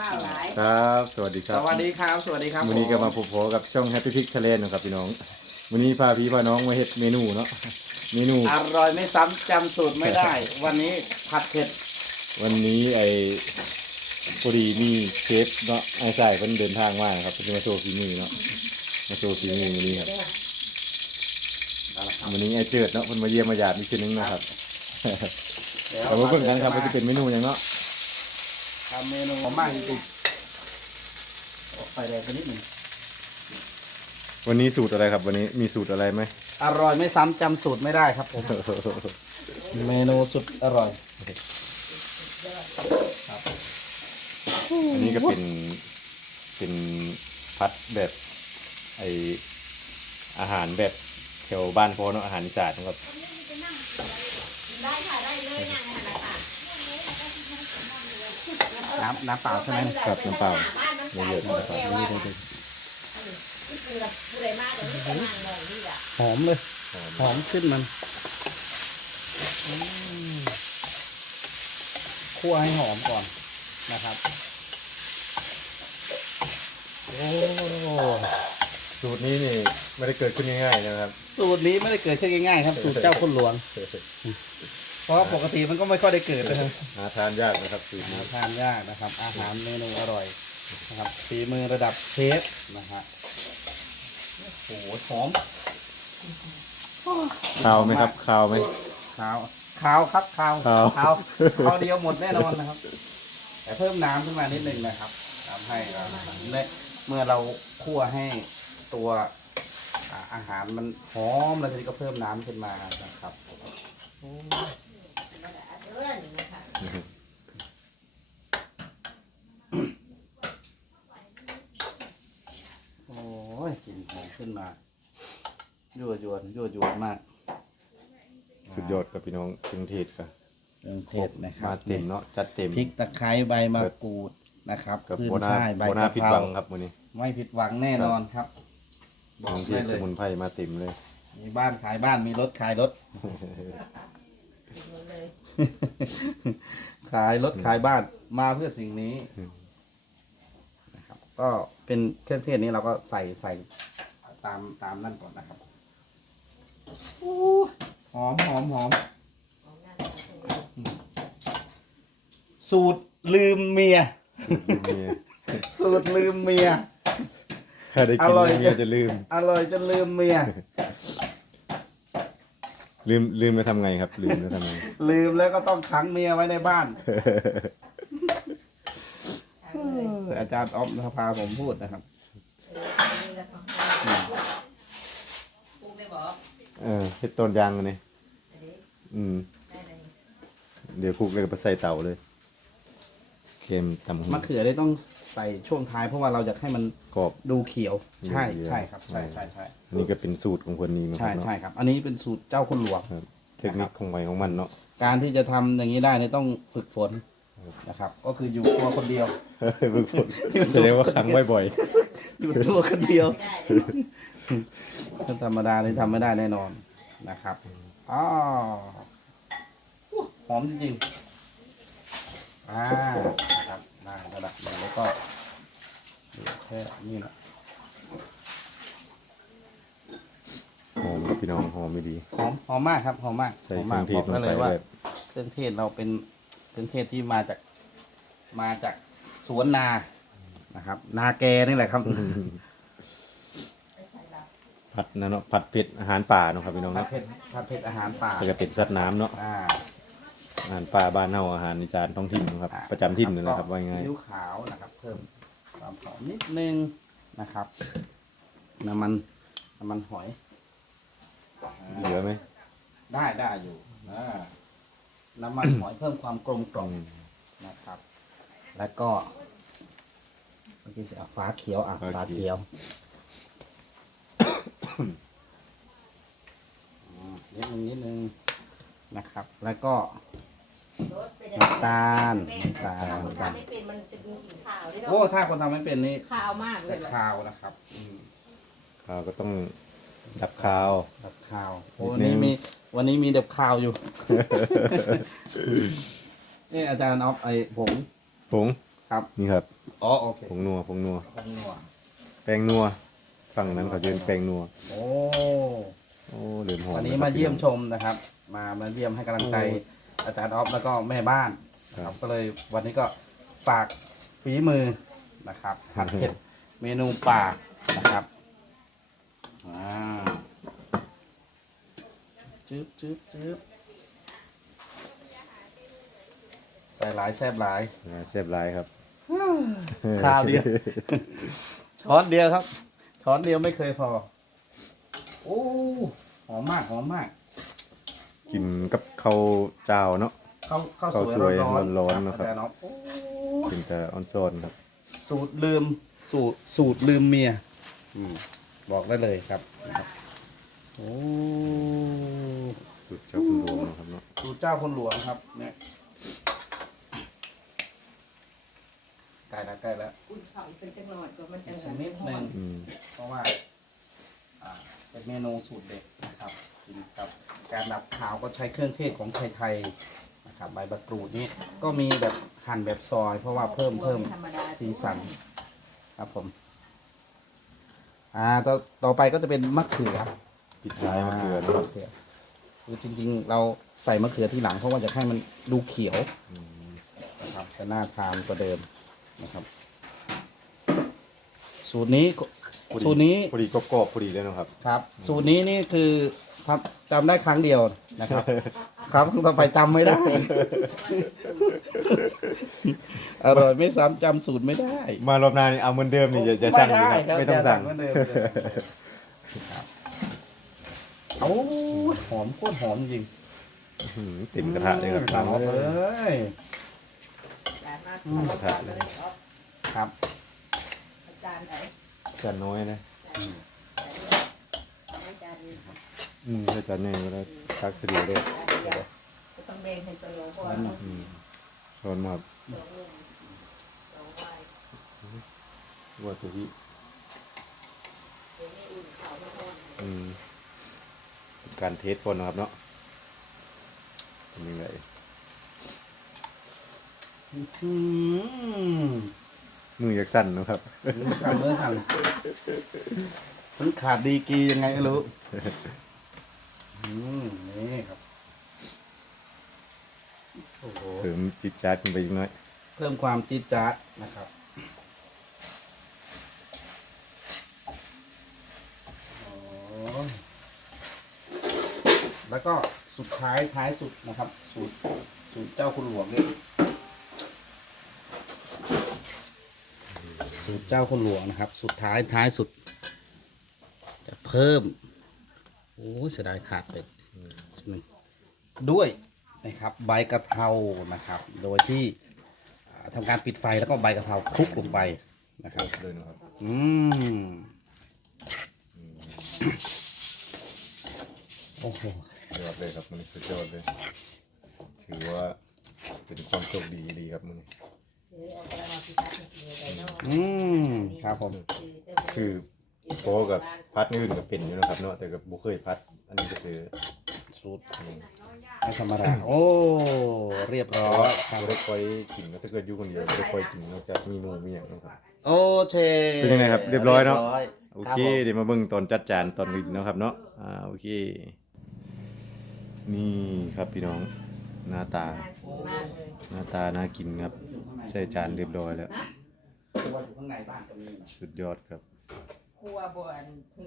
ฝ้าหลายครับ สวัสดีคสรับวัสดีครับ สวัสดีครับวันนี้ก็มาผพบๆกับช่อง Happy Pick Challenge นะครับพี่น้องวันนี้พาพี่พาน้องมาเฮ็ดเมนูเนาะ เมนู อร่อยไม่ซ้ำจำสูตรไม่ได้ วันนี้ผัดเผ็ดวันนี้ไอ้พอดีมีเชฟเนาะไอ้สายเพิ่นเดินทางมาครับเพิ่นจะมาโชว์ฝีมือเนาะ มาโชว์ฝีมือวันนี้ครับวันนี้ไอ้เจิดเนาะเพิ่นมาเยี่ยมมาหยาดอีกทีนึงนะครับเดี๋ยวเอามาเบิ่งกันครับว่าจะเป็นเมนูหยังเนาะ ทำเมนูหอมมากจริงๆออกไฟแดงไปนิดหนึ่งวันนี้สูตรอะไรครับ วันนี้มีสูตรอะไรไหม อร่อยไม่ซ้ำจำสูตรไม่ได้ครับผม เมนูสุดอร่อยอันนี้ก็เป็นเป็นพัดแบบไออาหารแบบแถวบ้านพ่อเนาะอาหารอีสานนะครับ ได้ค่ะได้เลยอย่างนั้นนะคะ น้ำน้ำเปล่าใช่ไหมครับน้ำเปล่าบ้านน้ำไม่ใจเยอะโคนะตรครับแก้วนี่ว่านี่นี่คือแบบผู้ใดมากแต่ไม่ใช่นางนองนี่อะหอมเลย หอมขึ้นมันอืมคั่วให้หอมก่อนนะครับ โอ้สูตรนี้นี่ไม่ได้เกิดขึ้นง่ายๆนะครับ สูตรนี้ไม่ได้เกิดขึ้นง่ายๆครับ สูตรเจ้าคุณหลวงเพ ราะว่าปกติมันก็ไม่ค่อยได้เกิดนะครับหาทานยากนะครับสูตรหานี้ทานยากนะครับ อาหารเมนูอร่อยนะครับฝีมือระดับเชฟนะฮะโอ้โหหอมข้าวไหมครับข้าวไหม ขาวขาวครับขาวขาว ขาวขาวเดียวหมดแน่นอนนะครับ แต่เพิ่มน้ำขึ้นมานิดนึงนะครับทำให้เราและเมื่อเราคั่วให้ตัวอ่าอาหารมันหอมแล้วทีนี้ก็เพิ่มน้ำขึ้นมานะครับเอื้อ นนะคะโอ้ยกลิ่นหอมขึ้นมายั่วยวนยั่วยวนมากสุดยอดครับพี่น้องเครื่องเทศครับเครื่องเทศนะครัมาบเต็มเนาะจัดเต็มพริกตะไคร้ใบมะกรูดนะครับกับขึ้นโบนาช่ายใบโบนากะผิดเพหราวังครับวันนี้ไม่ผิดหวังแน่นอนครับ บขออกงเทได้ศเลสยมุนไพรมาเต็มเลย มีบ้านขายบ้านมีรถขายรถ หมดเลย ขายรถขายบ้านมาเพื่อสิ่งนี้นะครับ ก็เป็นเครื่องเทศนี้เราก็ใส่ใส่ตามตามนั่นก่อนนะครับอู้หอมหอมหอมของนั่นของนี่สูตรลืมเมียนี่สูตรลืมเมียถ้าได้กินอร่อยแล้วเนี่ยจะลืม อร่อยจนลืมเมีย ลืมลืมแล้วทำไงครับ ลืมแล้วทำไง ลืมแล้วก็ต้องขังเมียไว้ในบ้านทางเลยเอออาจารย์ออฟพาผมพูดนะครับเออนี่ก็ของให้ปูไม่บอกเออเฮ็ดต้นยางกันนี่อันนี้อืมได้เลยเดี๋ยวคลุกเลยก็ไปใส่เตาเลยเค็มตำหูมะเขือได้ต้องใส่ช่วงท้ายเพราะว่าเราอยากให้มันกรอบ ดูเขียว ใช่ดูเขียวใช่ครับใช่ใช่ใช่อันนี้ก็เป็นสูตรของคนนี้นะคใช่รับเนาะใช่ครับ อันนี้เป็นสูตรเจ้าคุณหลวง ครับเทคนิคของไวของมันเนาะ การที่จะทำอย่างนี้ได้เนี่ยต้องฝึกฝนนะครับ ก็คืออยู่ตัวคนเดียว ฝึกฝนแสดงว่าครั้งบ่อยอยู่ตัวคนเดียวไม่ได้เลยถ้าธรรมดานี่ทำไม่ได้แน่นอนนะครับอ๋อหอมจริงๆอ่า นะครับได้ระดับหนึ่งแล้วก็เดี๋ยวแค่นี้แหละๆหอมครับพี่น้องหอมไม่ดี หอมหอมมากครับหอมมากใส่หอมเคมารื่กองเทบศอกลงได้ไปเลยว่าแบบ เครื่องเทศเราเป็นเครื่องเทศที่มาจากมาจากสวนนานะครับ นาแกนี่แหละครับผัดนะเนาะผัดเผ็ดอาหารป่าเนาะครับพี่น้องผัดเนาะเผ็ดผัดเผ็ดอาหารป่าแล้วก็เป็นสัตว์น้ำเนาะ อ่า อาหารป่าบ้านเฮาอาหารอีสานท้องถิ่นนะครับ ประจำถิ่นเลยนะครับว่าง่ายซีอิ๊วขาวนะครับ เพิ่มความหอมนิดนึงนะครับ น้ำมันน้ำมันหอยเหลือไหมได้ได้อยู่อ่าน้ำมันหอยเพิ่มความกลมกล่อมนะครับ แล้วก็เมื่อกี้สิอะฟ้าเขียวอะฟ้าเขียวอืมนิดนึงนิดนึงนะครับ แล้วก็รสเป็ นยังไงน้ำตาลเป็นน้ำตาลถ้าคนทำไม่เป็นมันจะมีกลิ่นขาวด้วยโอ้เนาะถ้าคนทำไม่เป็นนี่ขาวมากเลยจะเหรอคาวนะครับอืมข้าวก็ต้องดับคาวดับคาวโอ้นิวันดนึนี้งมีวันนี้มีดับคาวอยู่ นี่อาจารย์ออฟไอ้ผงผงผครับนี่ครับอ๋อโอเคผงนัวผงนัว ผงนัวแป้งนัว ฝั่งนั้นเขาเรียนแป้งนัว โอ้ โอ้เริ่มหอมวันนี้แล้วคมารับเยี่ยมชมนะครับ มามาเยี่ยมให้กำลังใจอาจารย์ออฟแล้วก็แม่บ้านครับครับ ก็เลยวันนี้ก็ฝากฝีมือนะครับผัดเผ็ดเมนูป่านะครับอ่าจึ๊บจึ๊บจึ๊บใส่หลายแซ่บหลายอ่าแซ่บหลายครับ ข้าวเดียว ช้อนเดียวครับ ช้อนเดียวไม่เคยพอ โอ้หอมมากหอมมาก กินกับข้าวเจ้าเนาะ ข้าวข้าวข้าวสสววยยร้อนๆร้อนๆนะครับอาจารย์อ๊อฟโอ้กินแต่ออนโซนครับ สูตรลืมสูตรสูตรลืมเมียอืมบอกได้เลยครับนะครับโอ้สุดเจ้าคุณหลวงนะครับเนาะสูตรเจ้าคนหลวงครับเนี่ยใกล้แล้วใกล้แล้วอุ่นเขาเป็นจังหน่อยก็มันจะอีกสักนิดหนึ่ง อืมเพราะว่า อ่า เป็นเมนูสูตรเด็ดนะครับกินกับ การดับขาวก็ใช้เครื่องเทศของไทยๆนะครับใบมะกรูดนี่ก็มีแบบหั่นแบบซอย เพราะว่าเพิ่มเพิ่มธรรมดาสีสันครับผมอ่าต่อต่อไปก็จะเป็นมะเขือปิดท้ายมะเขือนะครับมะเขือคือจริง ๆ เราใส่มะเขือทีหลังเพราะว่าจะให้มันดูเขียวอืมนะครับจะน่าทานกว่าเดิมนะครับ สูตรนี้ก็พอดีสูตรนี้พอดีกรอบๆพอดีเลยเนาะครับ ครับ สูตรนี้นี่คือ ทำจำได้ครั้งเดียวนะครับ ครับครั้งต่อไปจำไม่ได้ อร่อยไม่ซ้ำจำสูตรไม่ได้ มารอบหน้านี่เอาเหมือนเดิมนี่อย่าอย่าสั่งเลยครับไม่ต้องสั่ง ย่าเหมือนเดิมครับโอ้ยหอมโคตรหอมจริงอืมเต็มกระทะเลยครับหอมเลยจานมาอืมขอเลยออฟครับอาจารย์ไหนจานน้อยนะ เอาไว้จานนี้ค่ะอืมถ้าจานใหญ่ก็ได้ตักทีเดียวได้จานเดียวก็ต้องแบ่งให้ตัวโลก่อนเนาะอืมร้อนมากสองลูกสองใบว่าตัวที่เดี๋ยวนี้อุ่นเขาไม่ร้อนอืมการเทสก่อนนะครับเนาะเป็นยังไงอืมมืออยากสั่นเนาะครับ สั่งเมื่อสั่งมันขาดดีกรียังไงไม่รู้ อืมนี่ครับ โอ้โห เพิ่มจิตจัดขึ้นไปอีกหน้อย เพิ่มความจี๊ดจ๊าดนะครับโอ้แล้วก็สุดท้ายท้ายสุดนะครับ สูตรสูตรเจ้าคุณหลวงนี่สูตรเจ้าคุณหลวงนะครับ สุดท้ายท้ายสุด จะเพิ่มโอ้ยเสียดายขาดไปชิ้นหนึ่งด้วยนะครับใบกะเพรานะครับ โดยที่อ่าทำการปิดไฟแล้วก็ใบกะเพราคลุกลงไปนะครับ เลยนะครับอืม โอ้โหยอดเลยครับมันสุดยอดเลย ถือว่าเป็นความโชคดีดีครับมันเดี๋ยวเอาไปเอาพิทักษ์ให้กินเลยเนาะอืม ครับผม คือ โป๊กับพัดอื่นก็เป็นอยู่นะครับเนาะแต่กับบุเคยพัด อันนี้ก็คือสูตรไม่ธรรมดาโอ้เรียบเพร้ราะอว่ายไม่ได้ค่อยกินก็ถ้าเกิดอยู่คนเดียวไม่ได้ค่อยกินนอกจากมีหมูมีอย่างเนาะครับ โอ้เชเป็นยังไงครับเรียบร้อยเนอะบโอรับเคผมเดี๋ยวมาเบิ่งตอนจัดจานตอนอื่นเนาะครับเนาะอ่าโอเค นี่ครับพี่น้องหน้าตาน่ากินมากเลยหน้าตาน่ากินครับ ใส่จานเรียบร้อยแล้วว่าอยู่ข้างในบ้านก็มีนะสุดยอดครับ ครัวบอนคือ